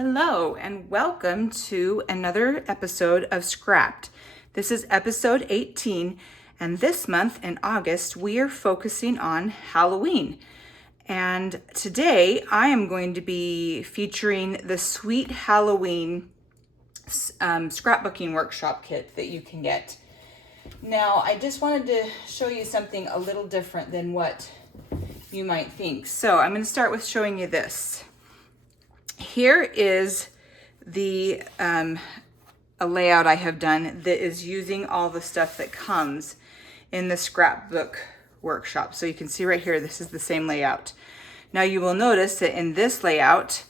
Hello, and welcome to another episode of Scrapped. This is episode 18, and this month in August, we are focusing on Halloween. And today, I am going to be featuring the Sweet Halloween scrapbooking workshop kit that you can get. Now, I just wanted to show you something a little different than what you might think. So I'm going to start with showing you this. Here is the a layout I have done that is using all the stuff that comes in the scrapbook workshop. So you can see right here, this is the same layout. Now you will notice that in this layout,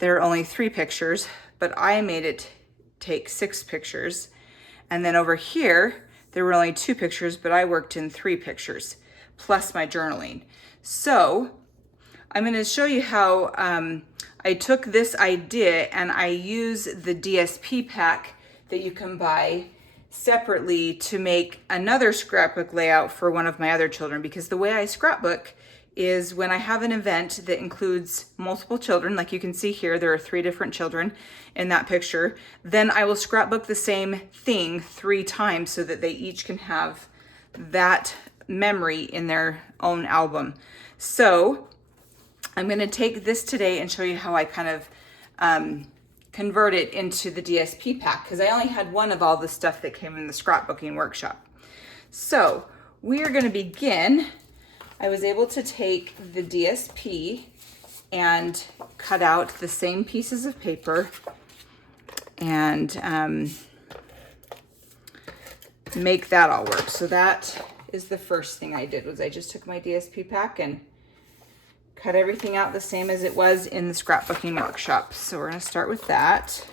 there are only 3 pictures, but I made it take 6 pictures. And then over here, there were only 2 pictures, but I worked in 3 pictures, plus my journaling. So I'm going to show you how I took this idea and I use the DSP pack that you can buy separately to make another scrapbook layout for one of my other children, because the way I scrapbook is when I have an event that includes multiple children, like you can see here, there are 3 different children in that picture, then I will scrapbook the same thing 3 times so that they each can have that memory in their own album. So I'm going to take this today and show you how I kind of convert it into the DSP pack, because I only had one of all the stuff that came in the scrapbooking workshop. So we are going to begin. I was able to take the DSP and cut out the same pieces of paper and make that all work. So that is the first thing I did, was I just took my DSP pack and cut everything out the same as it was in the scrapbooking workshop. So we're going to start with that.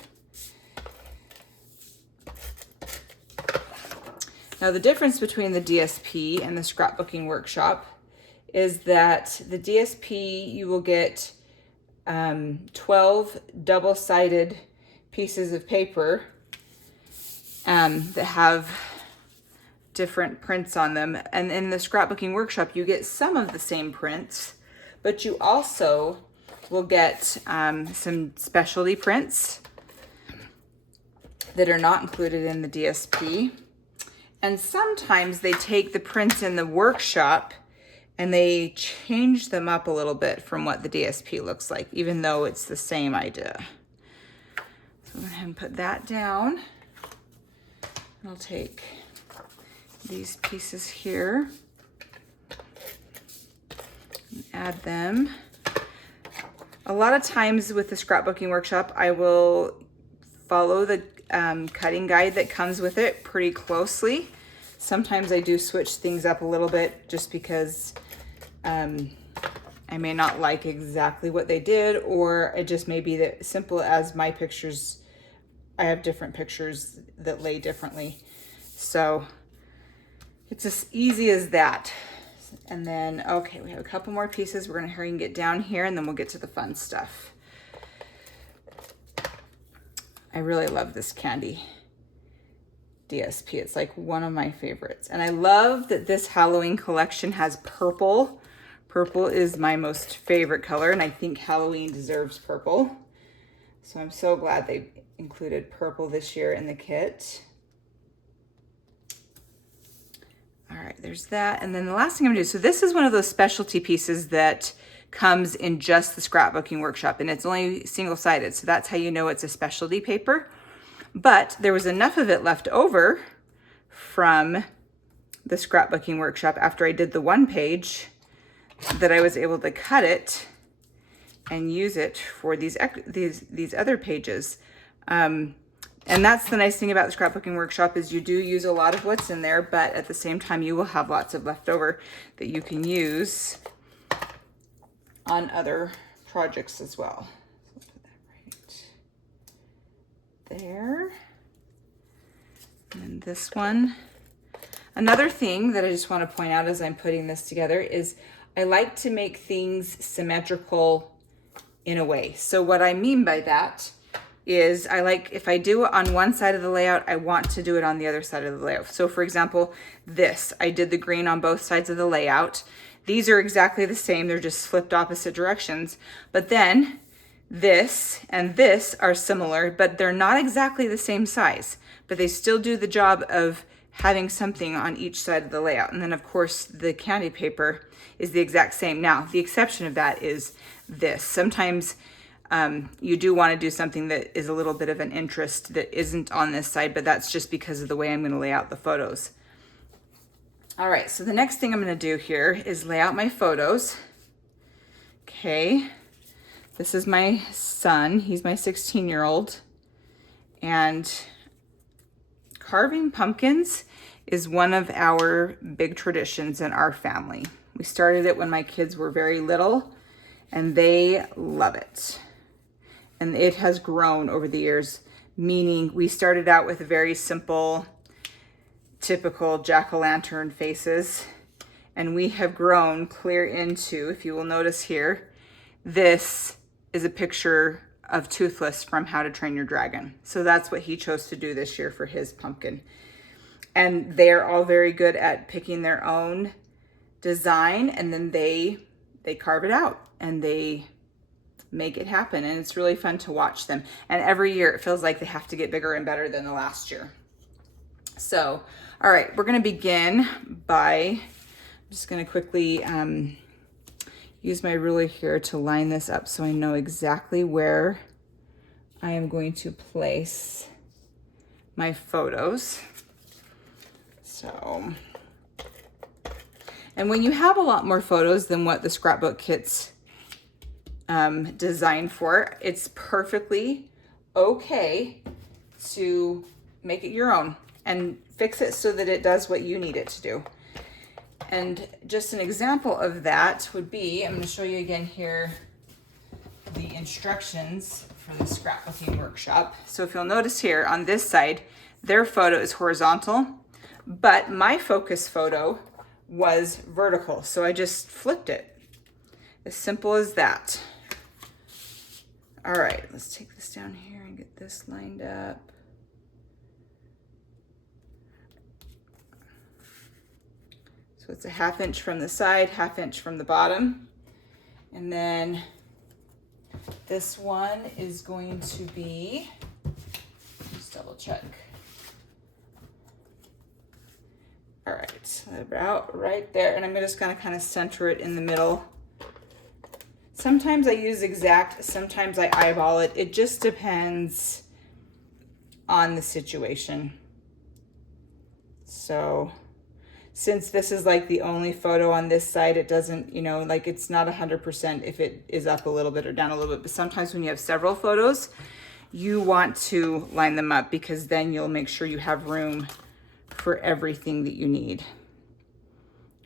Now the difference between the DSP and the scrapbooking workshop is that the DSP, you will get 12 double-sided pieces of paper that have different prints on them. And in the scrapbooking workshop, you get some of the same prints, but you also will get some specialty prints that are not included in the DSP. And sometimes they take the prints in the workshop and they change them up a little bit from what the DSP looks like, even though it's the same idea. So I'm going to go ahead and put that down. I'll take these pieces here and add them. A lot of times with the scrapbooking workshop, I will follow the cutting guide that comes with it pretty closely. Sometimes I do switch things up a little bit just because I may not like exactly what they did, or it just may be that simple as my pictures, I have different pictures that lay differently. So it's as easy as that. And then, okay, we have a couple more pieces. We're gonna hurry and get down here, and then we'll get to the fun stuff. I really love this candy DSP. It's like one of my favorites. And I love that this Halloween collection has purple. Purple is my most favorite color, and I think Halloween deserves purple. So I'm so glad they included purple this year in the kit. All right, there's that. And then the last thing I'm gonna do, so this is one of those specialty pieces that comes in just the scrapbooking workshop, and it's only single-sided, so that's how you know it's a specialty paper. But there was enough of it left over from the scrapbooking workshop after I did the 1 page that I was able to cut it and use it for these other pages. And that's the nice thing about the scrapbooking workshop, is you do use a lot of what's in there, but at the same time, you will have lots of leftover that you can use on other projects as well. So put that right there. And this one. Another thing that I just want to point out as I'm putting this together is I like to make things symmetrical in a way. So what I mean by that is I like, if I do it on one side of the layout, I want to do it on the other side of the layout. So for example, this, I did the green on both sides of the layout. These are exactly the same, they're just flipped opposite directions. But then This and this are similar, but they're not exactly the same size, but they still do the job of having something on each side of the layout. And then of course the candy paper is the exact same. Now, the exception of that is this. Sometimes you do want to do something that is a little bit of an interest that isn't on this side, but that's just because of the way I'm going to lay out the photos. All right, so the next thing I'm going to do here is lay out my photos. Okay, this is my son. He's my 16-year-old. And carving pumpkins is one of our big traditions in our family. We started it when my kids were very little, and they love it. And it has grown over the years, meaning we started out with very simple, typical jack-o'-lantern faces, and we have grown clear into, if you will notice here, this is a picture of Toothless from How to Train Your Dragon. So that's what he chose to do this year for his pumpkin. And they're all very good at picking their own design, and then they carve it out and they make it happen, and it's really fun to watch them. And every year it feels like they have to get bigger and better than the last year. So, all right, we're gonna begin by, I'm just gonna quickly use my ruler here to line this up so I know exactly where I am going to place my photos. So, and when you have a lot more photos than what the scrapbook kit's designed for, it's perfectly okay to make it your own and fix it so that it does what you need it to do. And just an example of that would be, I'm going to show you again here the instructions for the scrapbooking workshop. So if you'll notice here on this side, their photo is horizontal, but my focus photo was vertical. So I just flipped it. As simple as that. All right, let's take this down here and get this lined up. So it's a 1/2 inch from the side, 1/2 inch from the bottom. And then this one is going to be, just double check. All right, about right there. And I'm just gonna kind of center it in the middle. Sometimes I use exact, sometimes I eyeball it. It just depends on the situation. So since this is like the only photo on this side, it doesn't, you know, like it's not 100% if it is up a little bit or down a little bit. But sometimes when you have several photos, you want to line them up because then you'll make sure you have room for everything that you need.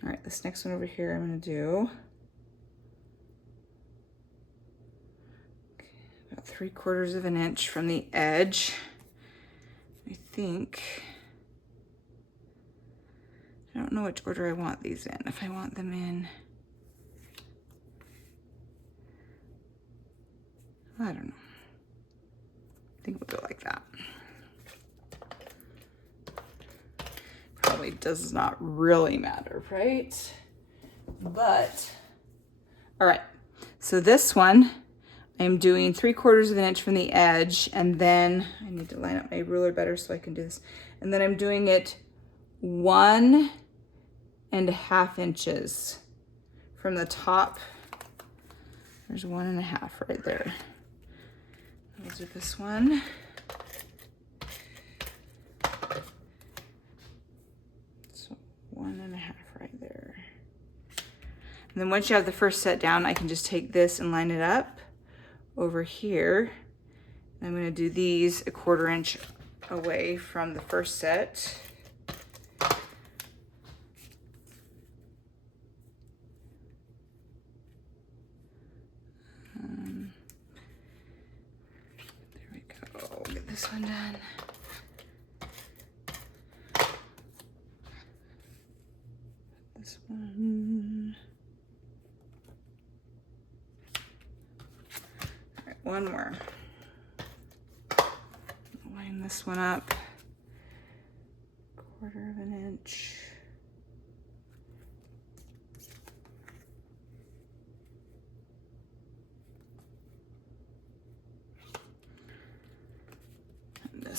All right, this next one over here I'm gonna do about 3/4 of an inch from the edge. I think, I don't know which order I want these in. If I want them in, I don't know. I think we'll go like that. Probably does not really matter, right? But, all right. So this one, I'm doing 3/4 of an inch from the edge, and then I need to line up my ruler better so I can do this. And then I'm doing it 1.5 inches from the top. There's 1.5 right there. I'll do this one. So 1.5 right there. And then once you have the first set down, I can just take this and line it up over here. I'm going to do these 1/4 inch away from the first set. There we go. Get this one done. This one. All right, one more. Line this one up 1/4 of an inch.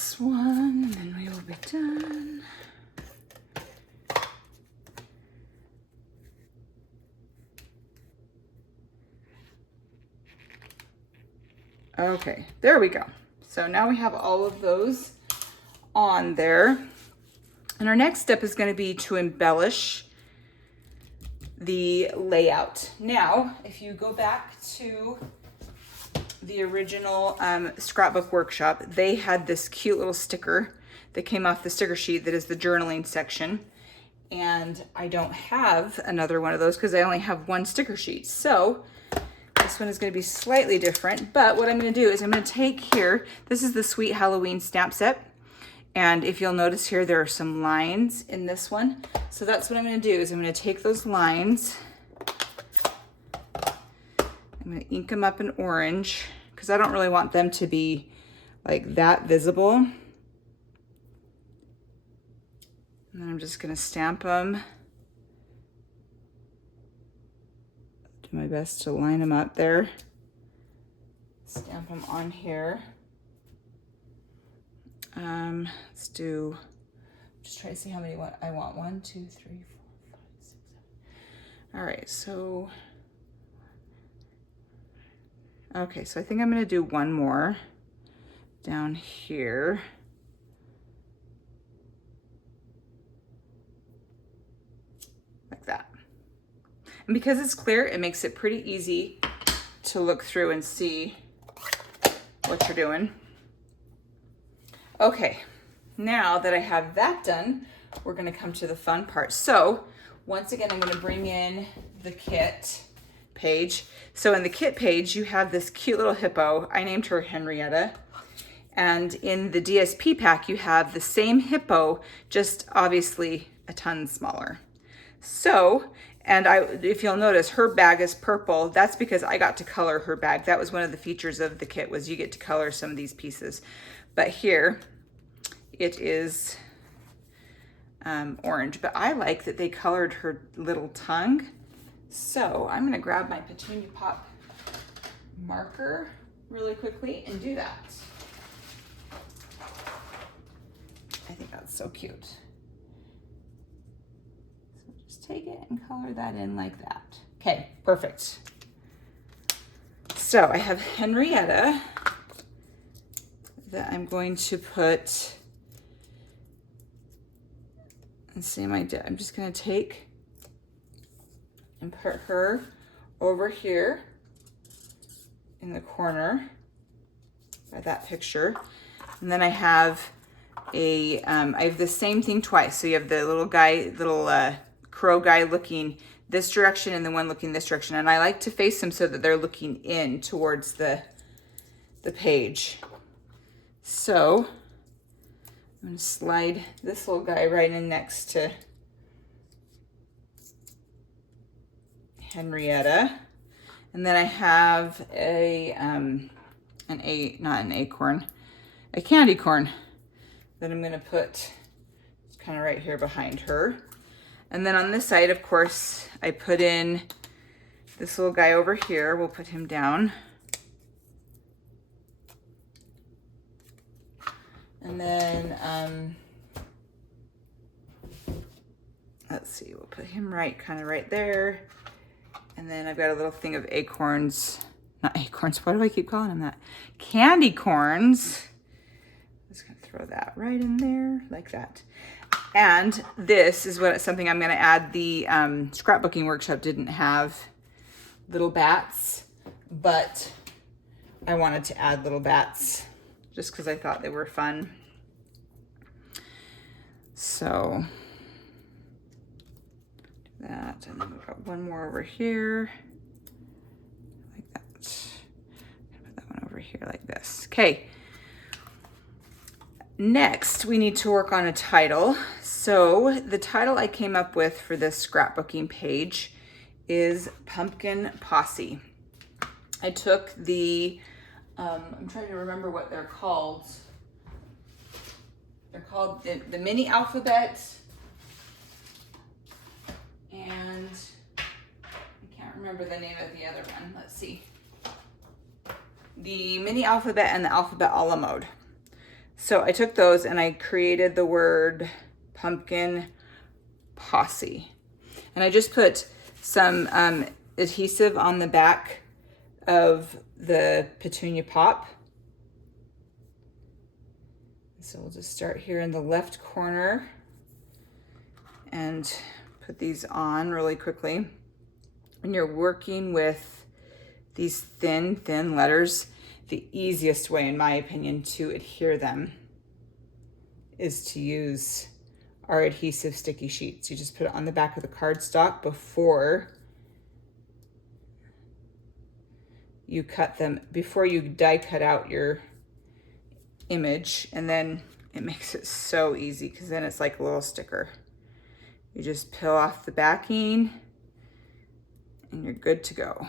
this one, and then we will be done. Okay, there we go. So now we have all of those on there. And our next step is going to be to embellish the layout. Now, if you go back to the original scrapbook workshop, they had this cute little sticker that came off the sticker sheet that is the journaling section. And I don't have another one of those because I only have one sticker sheet. So this one is going to be slightly different, but what I'm going to do is I'm going to take here, this is the Sweet Halloween stamp set. And if you'll notice here, there are some lines in this one. So that's what I'm going to do is I'm going to take those lines, I'm going to ink them up in orange because I don't really want them to be like that visible. And then I'm just going to stamp them. Do my best to line them up there. Stamp them on here. Let's do, just try to see how many I want. 1, 2, 3, 4, 5, 6, 7. All right, so, okay, so I think I'm gonna do one more down here. Like that. And because it's clear, it makes it pretty easy to look through and see what you're doing. Okay, now that I have that done, we're gonna come to the fun part. So once again, I'm gonna bring in the kit page. So in the kit page, you have this cute little hippo. I named her Henrietta. And in the DSP pack, you have the same hippo, just obviously a ton smaller. So, and if you'll notice, her bag is purple. That's because I got to color her bag. That was one of the features of the kit, was you get to color some of these pieces. But here, it is orange. But I like that they colored her little tongue. So I'm gonna grab my Petunia Pop marker really quickly and do that. I think that's so cute. So just take it and color that in like that. Okay, perfect. So I have Henrietta that I'm going to put, let's see, I'm just gonna take and put her over here in the corner by that picture. And then I have I have the same thing twice. So you have the little guy, crow guy looking this direction and the one looking this direction. And I like to face them so that they're looking in towards the page. So I'm gonna slide this little guy right in next to Henrietta. And then I have a candy corn that I'm gonna put kind of right here behind her. And then on this side, of course, I put in this little guy over here. We'll put him down. And then, let's see, we'll put him kind of right there. And then I've got a little thing of acorns, not acorns, why do I keep calling them that? Candy corns. I'm just gonna throw that right in there like that. And this is something I'm gonna add. The scrapbooking workshop didn't have little bats, but I wanted to add little bats just because I thought they were fun. So that, and then we've got one more over here, like that. Put that one over here like this. Okay. Next, we need to work on a title. So the title I came up with for this scrapbooking page is Pumpkin Posse. I took the, I'm trying to remember what they're called. They're called the mini alphabet. And I can't remember the name of the other one. Let's see. The mini alphabet and the alphabet a la mode. So I took those and I created the word pumpkin posse. And I just put some adhesive on the back of the petunia pop. So we'll just start here in the left corner and put these on really quickly. When you're working with these thin letters, the easiest way, in my opinion, to adhere them is to use our adhesive sticky sheets. You just put it on the back of the cardstock before you cut them, before you die cut out your image, and then it makes it so easy because then it's like a little sticker. You just peel off the backing and you're good to go.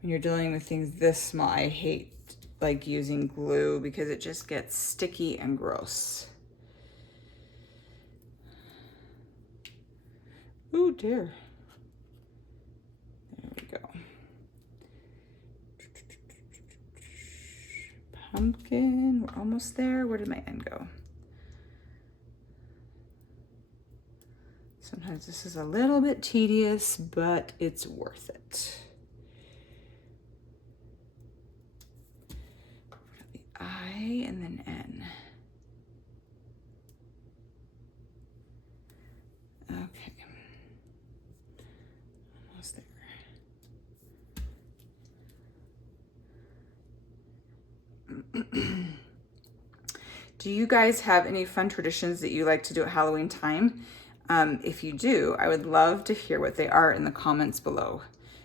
When you're dealing with things this small, I hate like using glue because it just gets sticky and gross. Oh dear. There we go. Pumpkin, we're almost there. Where did my end go? Sometimes this is a little bit tedious, but it's worth it. The I and then N. Okay. Almost there. Do you guys have any fun traditions that you like to do at Halloween time? If you do, I would love to hear what they are in the comments below.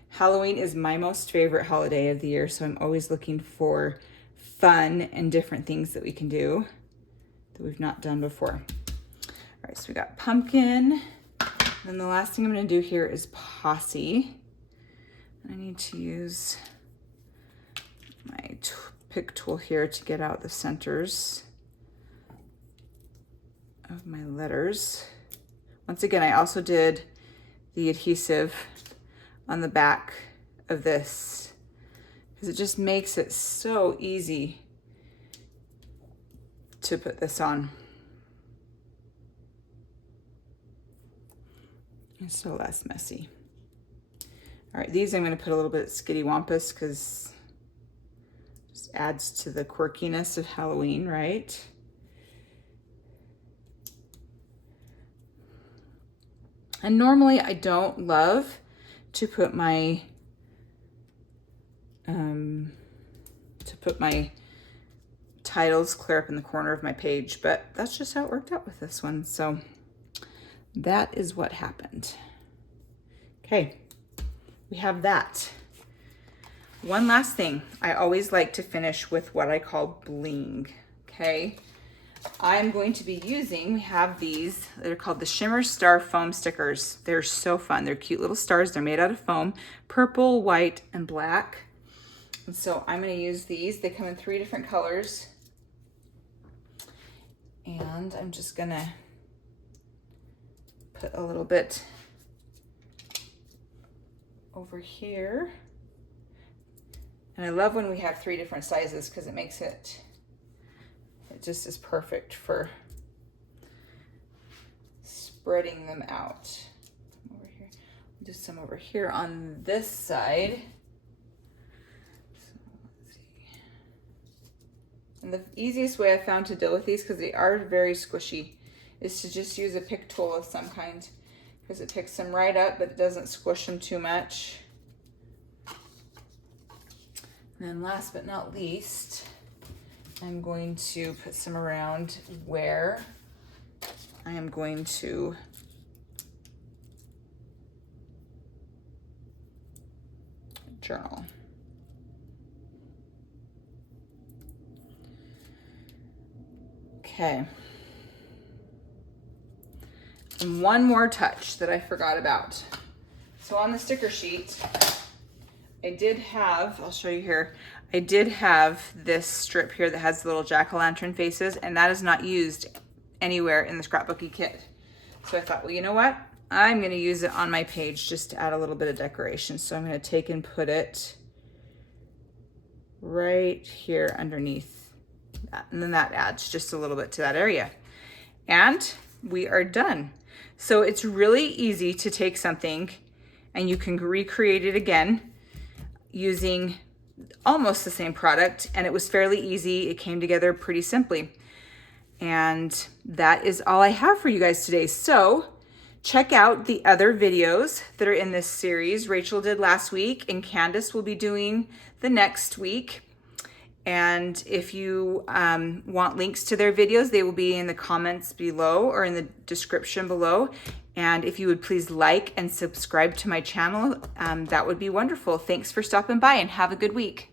Halloween is my most favorite holiday of the year, so I'm always looking for fun and different things that we can do that we've not done before. All right, so we got pumpkin. Then the last thing I'm going to do here is posse. I need to use my pick tool here to get out the centers of my letters. Once again, I also did the adhesive on the back of this because it just makes it so easy to put this on. It's so less messy. All right, these I'm going to put a little bit of Skitty Wampus because it just adds to the quirkiness of Halloween, right? And normally I don't love to put my titles clear up in the corner of my page, but that's just how it worked out with this one. So that is what happened. Okay, we have that. One last thing, I always like to finish with what I call bling, okay? I'm going to be using, we have these, they're called the Shimmer Star Foam Stickers. They're so fun. They're cute little stars. They're made out of foam, purple, white, and black. And so I'm going to use these. They come in 3 different colors. And I'm just going to put a little bit over here. And I love when we have 3 different sizes because it makes it just is perfect for spreading them out. Over here, do some over here on this side. So let's see. And the easiest way I found to deal with these, because they are very squishy, is to just use a pick tool of some kind, because it picks them right up, but it doesn't squish them too much. And then last but not least, I'm going to put some around where I am going to journal. Okay. And one more touch that I forgot about. So on the sticker sheet, I did have, I'll show you here, I did have this strip here that has the little jack-o'-lantern faces, and that is not used anywhere in the scrapbooky kit. So I thought, well, you know what? I'm gonna use it on my page just to add a little bit of decoration. So I'm gonna take and put it right here underneath that. And then that adds just a little bit to that area. And we are done. So it's really easy to take something and you can recreate it again using almost the same product, and it was fairly easy. It came together pretty simply. And that is all I have for you guys today. So check out the other videos that are in this series. Rachel did last week and Candace will be doing the next week. And if you want links to their videos, they will be in the comments below or in the description below. And if you would please like and subscribe to my channel, that would be wonderful. Thanks for stopping by and have a good week.